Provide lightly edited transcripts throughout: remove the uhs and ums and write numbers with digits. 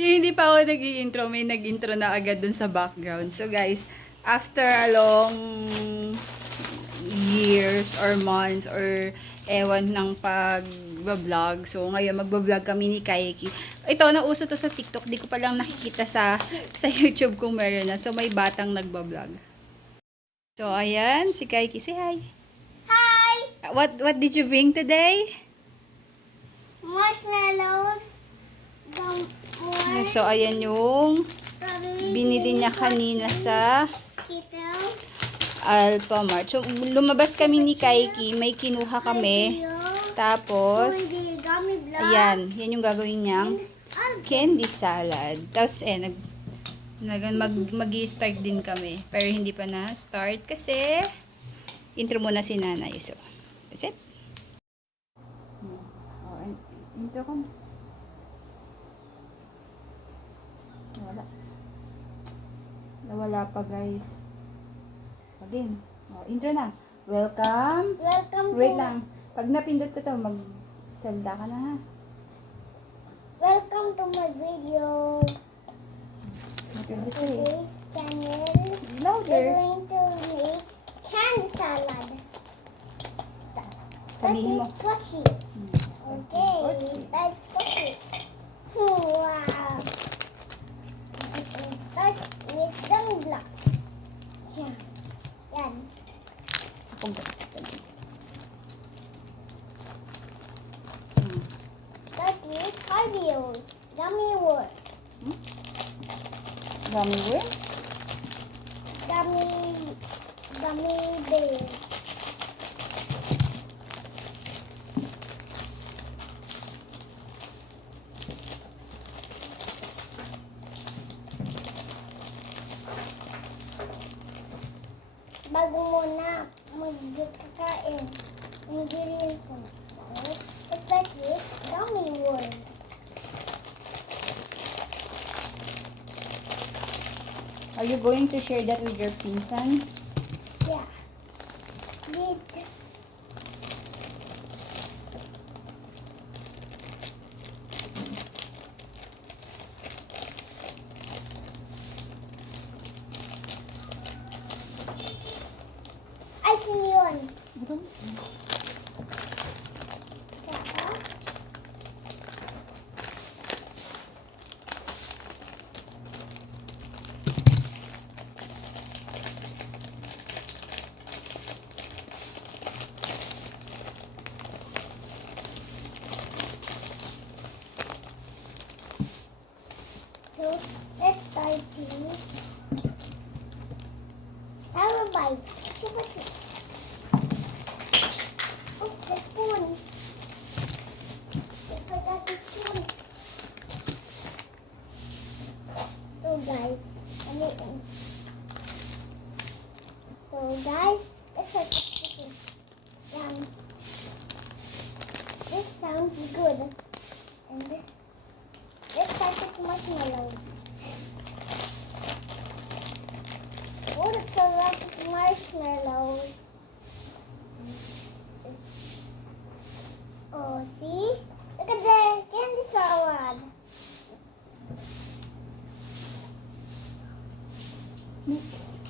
Yung hindi pa ako nag-i-intro, may nag-intro na agad dun sa background. So guys, after a long years or months or ewan ng pag-vlog. So ngayon magba-vlog kami ni Kaiki. Ito, nauso to sa TikTok. Di ko pa lang nakikita sa YouTube kung meron na. So may batang nagba-vlog. So ayan, si Kaiki. Say hi. Hi! What did you bring today? Marshmallows. More. So ayan yung binili niya kanina sa Alphamart. So, lumabas kami ni Kaiki. May kinuha kami. Tapos, ayan. Yan yung gagawin niyang candy salad. Tapos, mag-i-start din kami. Pero hindi pa na-start kasi intro muna si nanay. So, that's it. Intro ko. Nawala pa, guys. Again. Intro na. Welcome. Wait lang. Pag napindot ko to, magsalda ka na ha. Welcome to my video. What did you say? Today's channel. We're Louder. going to make candy salad. Sabihin mo. Pochi. Start Okay. with pochi. Start pochi. Wow. Start with the block. Yan. Yan. Ako, guys. Start with Harvio. Gummy worm. Gummy worm? Gummy bear. Bago muna magkakain, ingredients ko. Let's start with gummy worm. Are you going to share that with your pinsan? Yeah. With icing yun. Kaya, so, let's start with have a bite. Super sweet. Oh, the spoon. I forgot the spoon. So guys, let's start cooking. Yum. This sounds good. And let's start with marshmallow. Oh, that's a lot of marshmallows. Oh, see? Look at the candy salad. Mix.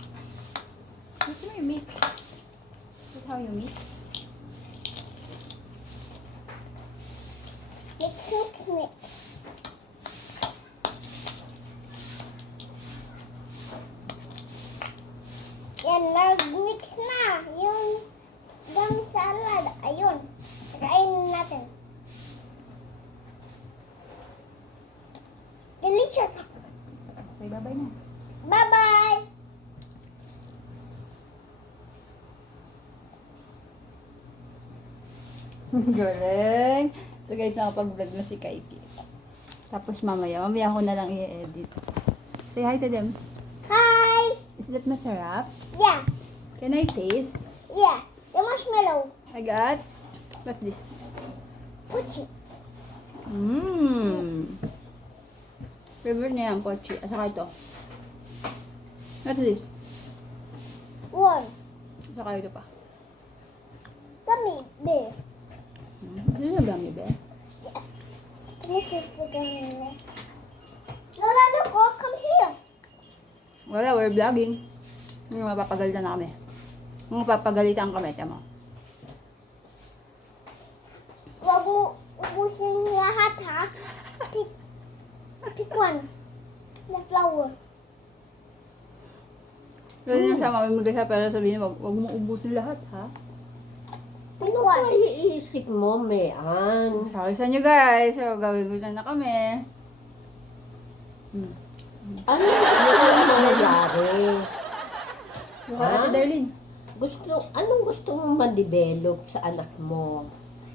Gusto mo yung mix? That's how you mix. Mix, mix, mix. Yan, nag-mix na yung gummy salad. Ayun. Kainin natin. Delicious. Say bye-bye na. Bye-bye. Galing. So guys, nakapag-vlog na si Kaiki. Tapos mamaya ko na lang i-edit. Say hi to them. Hi. Is that masarap? Yeah. Can I taste? Yeah. The marshmallow. I got. What's this? Pochi. Favorite niya ang pochi. At saka ito. What's this? One. At saka ito pa. Gummy bear. Ano yung gummy bear? Yeah. This is the gun. Lola, look, oh, come here. Wala, we're vlogging. Yung mapapagalitan na kami. Yung mapapagalitan kami, tama. Huwag mo ubusin lahat, ha? Pick one. The flower. Pero yun siya, mamimigay siya, pero sabihin, wag mo ubusin lahat, ha? Pick Ano one. ba iisip mo, Mayan? Sorry sa inyo, guys. So, gagawin na kami. Ano ang nangyayari? Ate Darlene. Anong gusto mong ma-develop sa anak mo?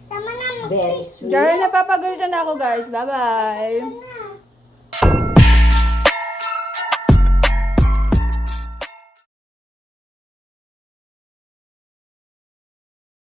Tama na, Very sweet. Dahil napapagalitan na ako, guys. Bye-bye. na.